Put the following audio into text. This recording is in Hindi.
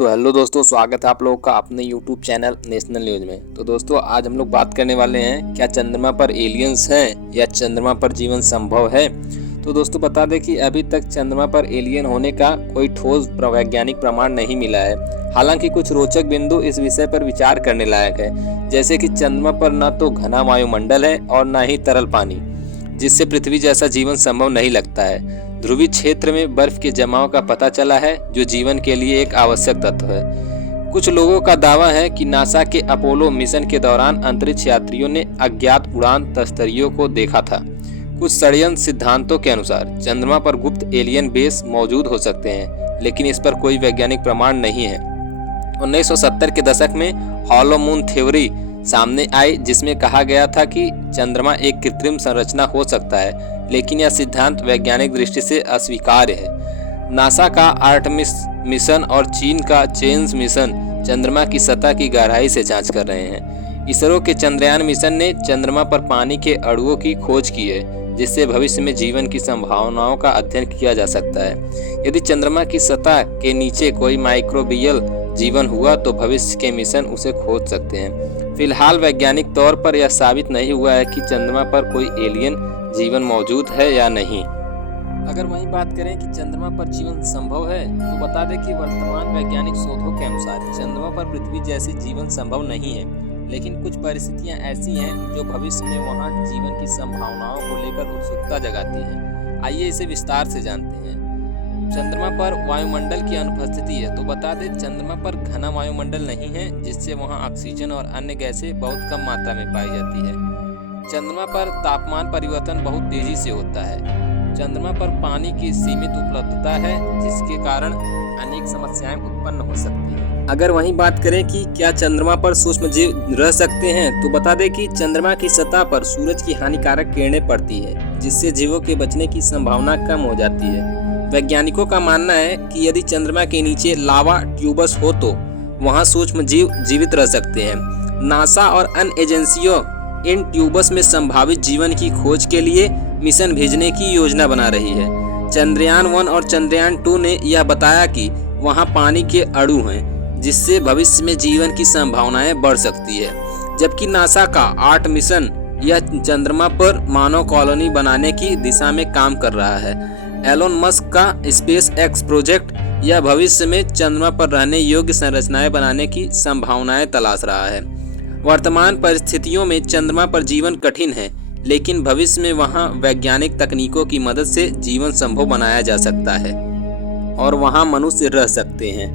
तो हेलो दोस्तों, स्वागत है आप लोगों का अपने यूट्यूब चैनल नेशनल न्यूज़ में। तो दोस्तों आज हम लोग बात करने वाले हैं, क्या चंद्रमा पर एलियंस हैं या चंद्रमा पर जीवन संभव है। तो दोस्तों बता दें कि अभी तक चंद्रमा पर एलियन होने का कोई ठोस वैज्ञानिक प्रमाण नहीं मिला है। हालांकि कुछ रोचक बिंदु इस विषय पर विचार करने लायक है, जैसे कि चंद्रमा पर न तो घना वायुमंडल है और न ही तरल पानी, जिससे पृथ्वी जैसा जीवन संभव नहीं लगता है। ध्रुवीय क्षेत्र में बर्फ के जमाव का पता चला है, जो जीवन के लिए एक आवश्यक तत्व है। कुछ लोगों का दावा है कि नासा के अपोलो मिशन के दौरान अंतरिक्ष यात्रियों ने अज्ञात उड़ान तस्तरियों को देखा था। कुछ षड्यंत्र सिद्धांतों के अनुसार चंद्रमा पर गुप्त एलियन बेस मौजूद हो सकते हैं, लेकिन इस पर कोई वैज्ञानिक प्रमाण नहीं है। 1970 के दशक में हॉलो मून थ्योरी सामने आई, जिसमें कहा गया था कि चंद्रमा एक कृत्रिम संरचना हो सकता है, लेकिन यह सिद्धांत वैज्ञानिक दृष्टि से अस्वीकार्य है। नासा का आर्टेमिस मिशन और चीन का चेन्स मिशन चंद्रमा की सतह की गहराई से जांच कर रहे हैं। इसरो के चंद्रयान मिशन ने चंद्रमा पर पानी के अणुओं की खोज की है, जिससे भविष्य में जीवन की संभावनाओं का अध्ययन किया जा सकता है। यदि चंद्रमा की सतह के नीचे कोई माइक्रोबियल जीवन हुआ तो भविष्य के मिशन उसे खोज सकते हैं। फिलहाल वैज्ञानिक तौर पर यह साबित नहीं हुआ है कि चंद्रमा पर कोई एलियन जीवन मौजूद है या नहीं। अगर वहीं बात करें कि चंद्रमा पर जीवन संभव है, तो बता दें कि वर्तमान वैज्ञानिक शोधों के अनुसार चंद्रमा पर पृथ्वी जैसी जीवन संभव नहीं है, लेकिन कुछ परिस्थितियां ऐसी हैं जो भविष्य में वहां जीवन की संभावनाओं को लेकर उत्सुकता जगाती हैं। आइए इसे विस्तार से जानते हैं। चंद्रमा पर वायुमंडल की अनुपस्थिति है, तो बता दें चंद्रमा पर घना वायुमंडल नहीं है, जिससे वहां ऑक्सीजन और अन्य गैसें बहुत कम मात्रा में पाई जाती है। चंद्रमा पर तापमान परिवर्तन बहुत तेजी से होता है। चंद्रमा पर पानी की सीमित उपलब्धता है, जिसके कारण अनेक समस्याएं उत्पन्न हो सकती हैं। अगर वहीं बात करें कि क्या चंद्रमा पर सूक्ष्म जीव रह सकते हैं, तो बता दें कि चंद्रमा की सतह पर सूरज की हानिकारक किरणें पड़ती है, जिससे जीवों के बचने की संभावना कम हो जाती है। वैज्ञानिकों का मानना है कि यदि चंद्रमा के नीचे लावा ट्यूबस हो तो वहां सूक्ष्म जीव जीवित रह सकते हैं। नासा और अन्य एजेंसियों इन ट्यूबस में संभावित जीवन की खोज के लिए मिशन भेजने की योजना बना रही है। चंद्रयान 1 और चंद्रयान 2 ने यह बताया कि वहां पानी के अणु हैं, जिससे भविष्य में जीवन की संभावनाएं बढ़ सकती है। जबकि नासा का 8 मिशन यह चंद्रमा पर मानव कॉलोनी बनाने की दिशा में काम कर रहा है। एलोन मस्क का स्पेस एक्स प्रोजेक्ट यह भविष्य में चंद्रमा पर रहने योग्य संरचनाएं बनाने की संभावनाएं तलाश रहा है। वर्तमान परिस्थितियों में चंद्रमा पर जीवन कठिन है, लेकिन भविष्य में वहां वैज्ञानिक तकनीकों की मदद से जीवन संभव बनाया जा सकता है और वहां मनुष्य रह सकते हैं।